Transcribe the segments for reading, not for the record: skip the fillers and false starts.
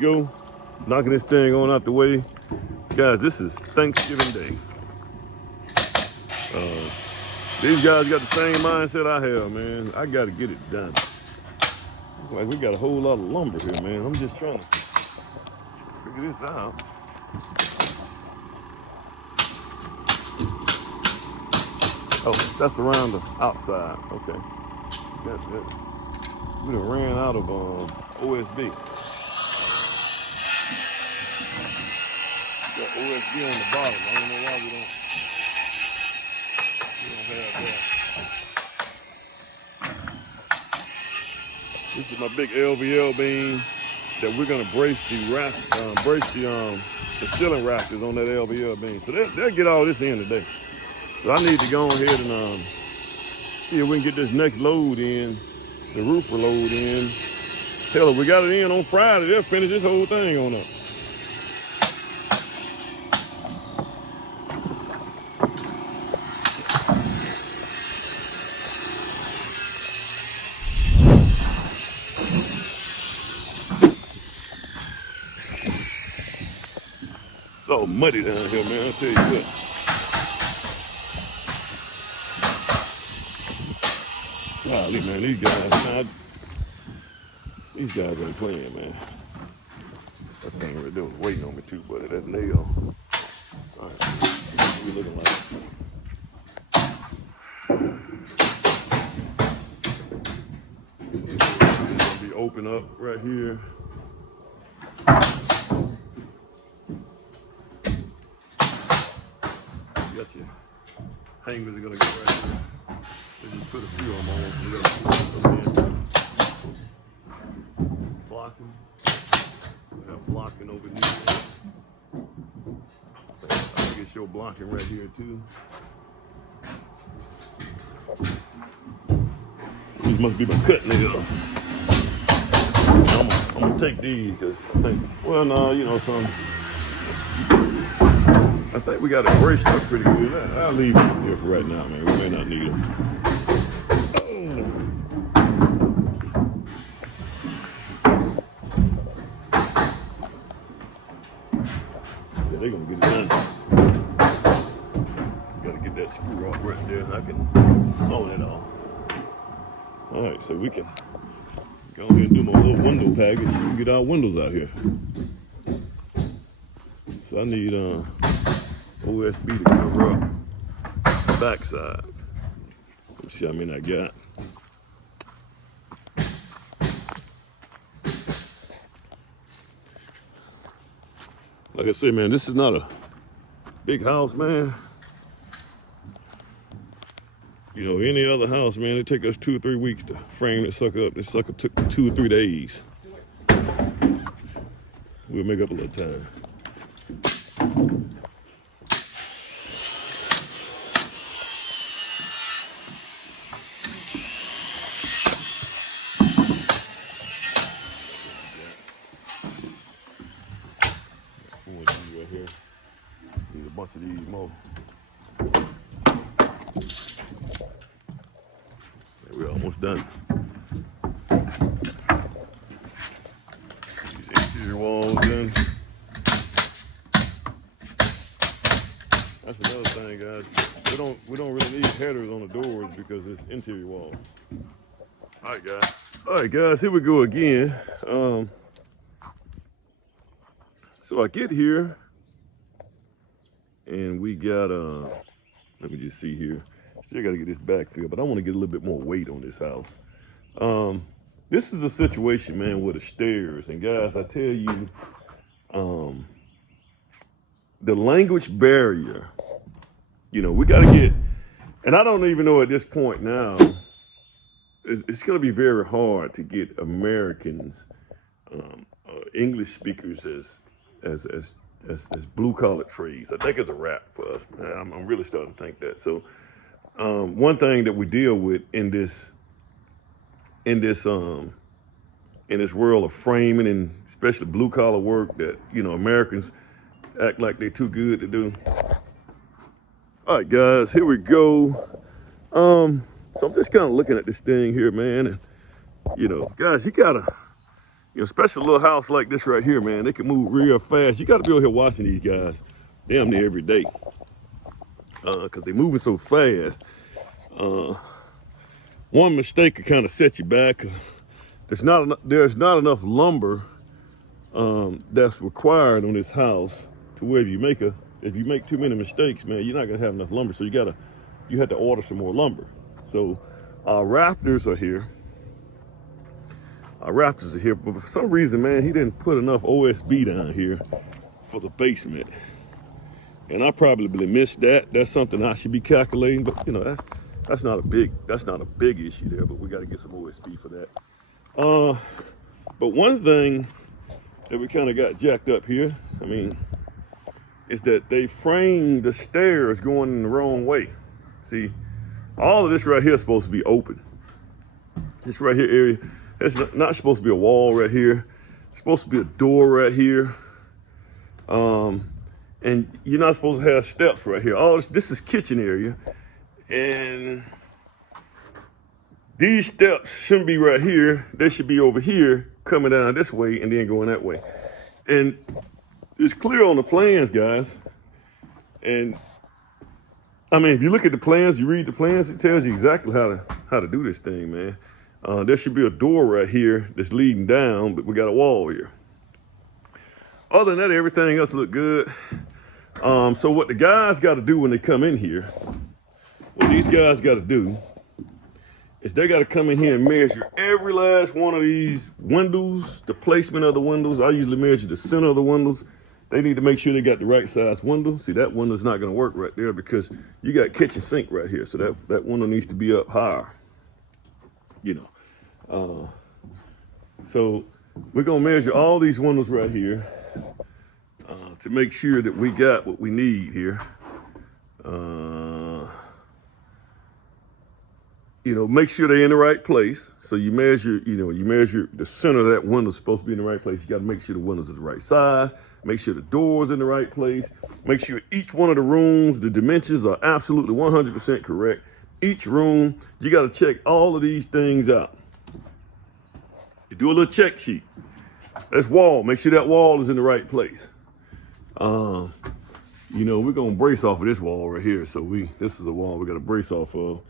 go. Knocking this thing on out the way. Guys, this is Thanksgiving Day. These guys got the same mindset I have, man. I gotta get it done. Like we got a whole lot of lumber here, man. I'm just trying to figure this out. Oh, that's around the outside. Okay. We done ran out of OSB. Got OSB on the bottom. I don't know why we don't have that. This is my big LVL beam that we're gonna brace the ceiling rafters on that LVL beam. So they'll get all this in today. So I need to go ahead and see if we can get this next load in, the roofer load in. Hell, if we got it in on Friday, they'll finish this whole thing on up. It's all muddy down here, man, I'll tell you what. Golly, man, these guys ain't playing, man. That thing right there was waiting on me too, buddy. That nail. All right, what we looking like? It's gonna be open up right here. Got your hangers are gonna go right here. They just put a few of them on. So we gotta put them in. Blocking. We have blocking over here. I guess your blocking right here too. These must be my cut nail. I'm gonna take these because I think, well, no, you know something. I think we got it braced up pretty good. I'll leave them here for right now, man. We may not need them. Yeah, they're gonna get it done. Gotta get that screw off right there. I can saw that off. All right, so we can go ahead and do my little window package. We can get our windows out here. So I need OSB to cover up the backside. Let's see how many I got. Like I said, man, this is not a big house, man. You know, any other house, man, it take us 2 or 3 weeks to frame this sucker up. This sucker took 2 or 3 days. We'll make up a little time. Right here. Need a bunch of these more. Yeah, we're almost done. These exterior walls in. That's another thing, guys. We don't really need headers on the doors because it's interior walls. All right, guys. Here we go again. So I get here, and we got let me just see here. Still got to get this backfill, but I want to get a little bit more weight on this house. This is a situation, man, with the stairs, and guys, I tell you, the language barrier. You know, we got to get, and I don't even know at this point now. It's going to be very hard to get Americans, English speakers as blue collar trades. I think it's a wrap for us. I'm really starting to think that. So one thing that we deal with in this world of framing and especially blue collar work that, you know, Americans act like they're too good to do. All right, guys, here we go. So I'm just kind of looking at this thing here, man, and you know, guys, you gotta You know, especially a little house like this right here, man. They can move real fast. You got to be over here watching these guys damn near every day because they're moving so fast. One mistake could kind of set you back. There's not enough lumber that's required on this house to where if you make too many mistakes, man, you're not gonna have enough lumber. So you have to order some more lumber. So our rafters are here. Our rafters are here, but for some reason, man, he didn't put enough OSB down here for the basement. And I probably missed that. That's something I should be calculating, but you know, that's not a big issue there, but we gotta get some OSB for that. But one thing that we kind of got jacked up here, I mean, is that they framed the stairs going in the wrong way. See, all of this right here is supposed to be open. This right here area, it's not supposed to be a wall right here. It's supposed to be a door right here. And you're not supposed to have steps right here. This is kitchen area. And these steps shouldn't be right here. They should be over here, coming down this way and then going that way. And it's clear on the plans, guys. And I mean, if you look at the plans, you read the plans, it tells you exactly how to do this thing, man. There should be a door right here that's leading down, but we got a wall here. Other than that, everything else look good. So what the guys got to do when they come in here, what these guys got to do is they got to come in here and measure every last one of these windows, the placement of the windows. I usually measure the center of the windows. They need to make sure they got the right size window. See, that window's not gonna work right there because you got kitchen sink right here. So that window needs to be up higher, you know. So we're gonna measure all these windows right here to make sure that we got what we need here. You know, make sure they're in the right place. So you measure the center of that window's supposed to be in the right place. You got to make sure the windows are the right size. Make sure the door's in the right place. Make sure each one of the rooms, the dimensions are absolutely 100% correct. Each room, you got to check all of these things out. You do a little check sheet. That's wall. Make sure that wall is in the right place. You know, we're going to brace off of this wall right here. So this is a wall we got to brace off of.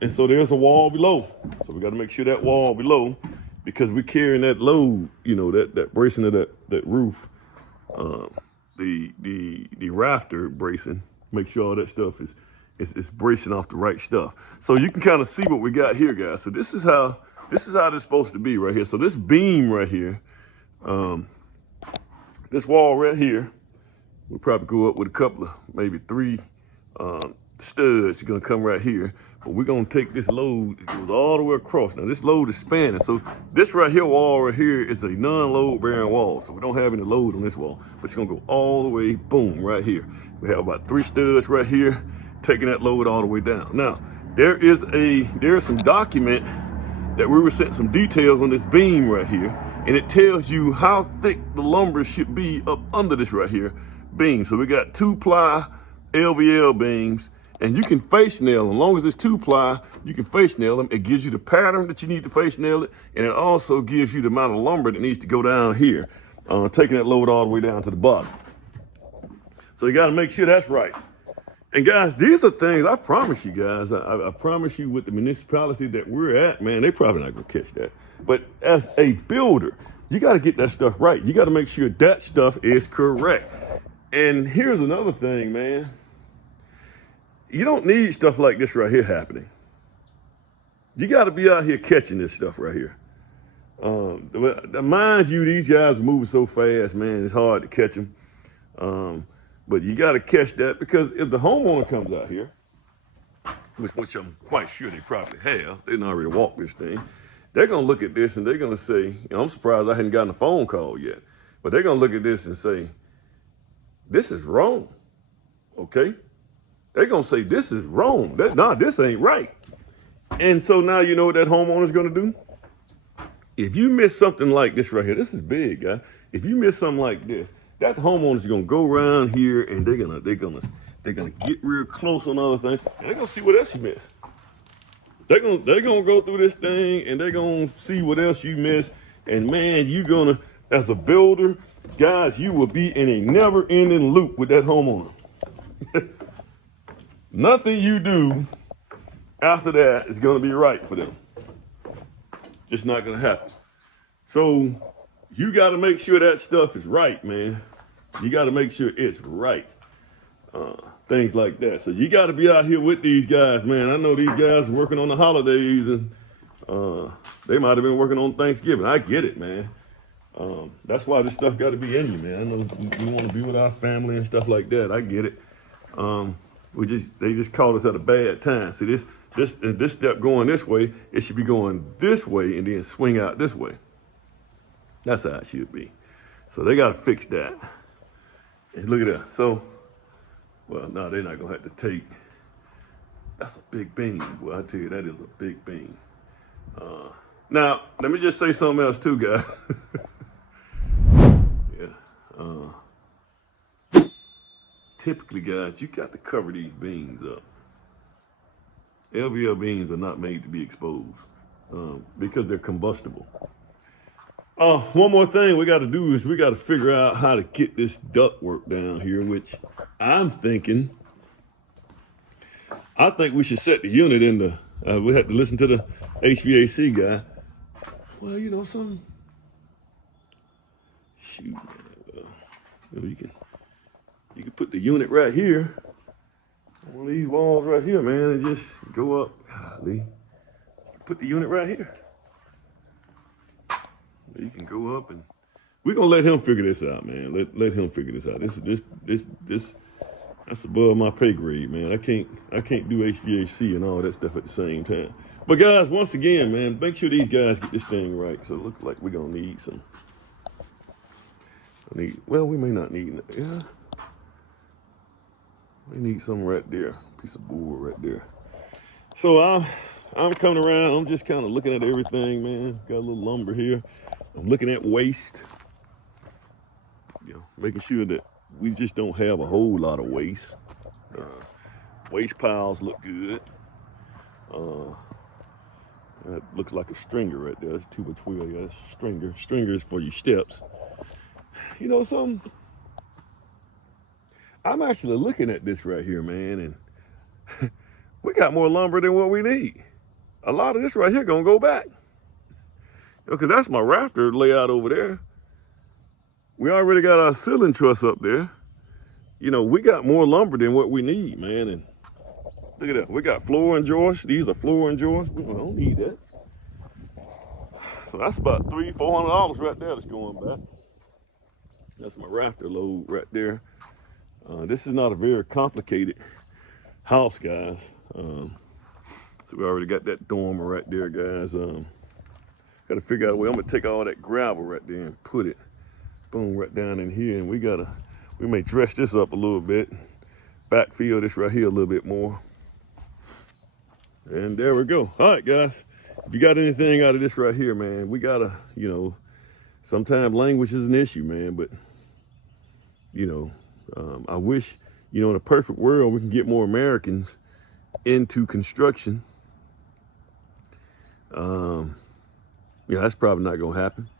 And so there's a wall below. So we got to make sure that wall below, because we're carrying that load, you know, that bracing of that roof, the rafter bracing, make sure all that stuff is bracing off the right stuff. So you can kind of see what we got here, guys. So this is how this is supposed to be right here. So this beam right here, this wall right here, we'll probably go up with a couple of, maybe 3 studs. It's gonna come right here, but we're gonna take this load. It goes all the way across. Now this load is spanning, so this right here wall right here is a non-load bearing wall, so we don't have any load on this wall, but it's gonna go all the way, boom, right here. We have about 3 studs right here taking that load all the way down. Now there's some document that we were sent some details on this beam right here, and it tells you how thick the lumber should be up under this right here beam. So we got 2-ply LVL beams, and you can face nail them. As long as it's 2-ply, you can face nail them. It gives you the pattern that you need to face nail it, and it also gives you the amount of lumber that needs to go down here, taking that load all the way down to the bottom. So you got to make sure that's right. And guys, these are things, I promise you guys, I promise you with the municipality that we're at, man, they probably not gonna catch that. But as a builder, you gotta get that stuff right. You gotta make sure that stuff is correct. And here's another thing, man. You don't need stuff like this right here happening. You gotta be out here catching this stuff right here. Mind you, these guys are moving so fast, man, it's hard to catch them. But you got to catch that, because if the homeowner comes out here, which I'm quite sure they probably have, they didn't already walk this thing, they're going to look at this and they're going to say, you know, I'm surprised I hadn't gotten a phone call yet, but they're going to look at this and say, this is wrong, okay? They're going to say, this is wrong. This ain't right. And so now you know what that homeowner's going to do? If you miss something like this right here, this is big, guys. If you miss something like this, that homeowner's gonna go around here and they're gonna get real close on other things, and they're gonna see what else you missed. They're gonna go through this thing and they're gonna see what else you missed, And man, you gonna, as a builder, guys, you will be in a never-ending loop with that homeowner. Nothing you do after that is gonna be right for them. Just not gonna happen. So you gotta make sure that stuff is right, man. You gotta make sure it's right. Things like that. So you gotta be out here with these guys, man. I know these guys are working on the holidays and they might have been working on Thanksgiving. I get it, man. That's why this stuff got to be in you, man. I know we want to be with our family and stuff like that. I get it. They just caught us at a bad time. See, this step going this way, it should be going this way and then swing out this way. That's how it should be. So they got to fix that. And look at that. So, well, no, they're not gonna have to take. That's a big beam, boy. I tell you, that is a big beam. Now, let me just say something else too, guys. Typically, guys, you got to cover these beams up. LVL beams are not made to be exposed because they're combustible. One more thing we got to do is we got to figure out how to get this ductwork down here, which I think we should set the unit in the, we have to listen to the HVAC guy. Well, you know something? Shoot, you can put the unit right here on one of these walls right here, man, and just go up. Golly. Put the unit right here. You can go up and we're gonna let him figure this out, man. Let him figure this out. This that's above my pay grade, man. I can't do HVAC and all that stuff at the same time. But guys, once again, man, make sure these guys get this thing right. So it looks like we're gonna need some. Well, we may not need it. Yeah. We need something right there. Piece of board right there. So I'm coming around. I'm just kind of looking at everything, man. Got a little lumber here. I'm looking at waste. You know, making sure that we just don't have a whole lot of waste. Waste piles look good. That looks like a stringer right there. That's 2x12. Yeah, that's a stringer. Stringer is for your steps. You know something? I'm actually looking at this right here, man, and we got more lumber than what we need. A lot of this right here gonna go back. Because that's my rafter layout over there. We already got our ceiling truss up there. You know, we got more lumber than what we need, man. And look at that. We got floor and joists. These are floor and joists. We don't need that. So that's about $300-400 right there that's going back. That's my rafter load right there. This is not a very complicated house, guys. So we already got that dormer right there, guys. Got to figure out a way. I'm gonna take all that gravel right there and put it, boom, right down in here. And we may dress this up a little bit, backfill this right here a little bit more. And there we go. All right, guys. If you got anything out of this right here, man, we gotta, you know, sometimes language is an issue, man. But you know, I wish, you know, in a perfect world, we can get more Americans into construction. Yeah, that's probably not gonna happen.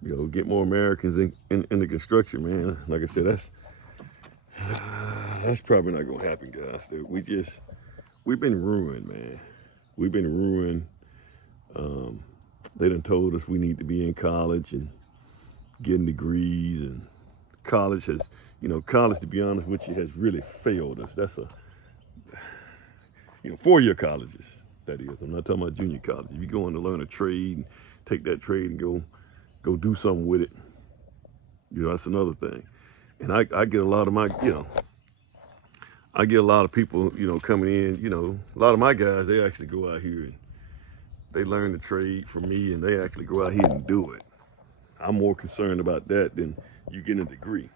You know, get more Americans in the construction, man. Like I said, that's probably not gonna happen, guys. We've been ruined, man. We've been ruined. They done told us we need to be in college and getting degrees, and college has, you know, college, to be honest with you, has really failed us. That's you know, 4-year colleges. That is. I'm not talking about junior college. If you're going to learn a trade and take that trade and go do something with it, you know, that's another thing. And I get a lot of my, you know, I get a lot of people, you know, coming in, you know, a lot of my guys, they actually go out here and they learn the trade from me and they actually go out here and do it. I'm more concerned about that than you getting a degree.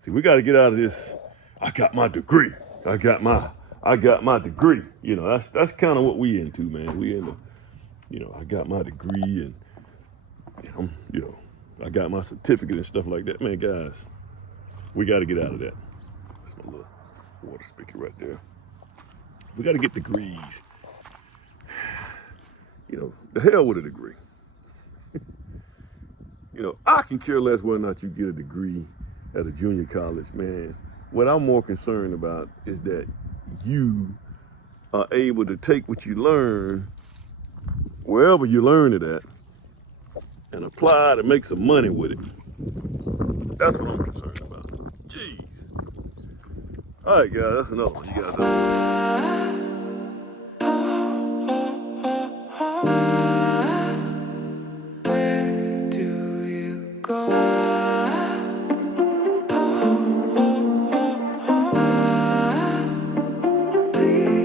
See, we got to get out of this. I got my degree. I got my degree. You know, that's kind of what we into, man. We into, you know, I got my degree and you know, I got my certificate and stuff like that. Man, guys, we got to get out of that. That's my little water spigot right there. We got to get degrees. You know, the hell with a degree. I can care less whether or not you get a degree at a junior college, man. What I'm more concerned about is that you are able to take what you learn wherever you learn it at and apply it and make some money with it. That's what I'm concerned about. Jeez. All right, guys, that's another one. You guys Where do you go? Leave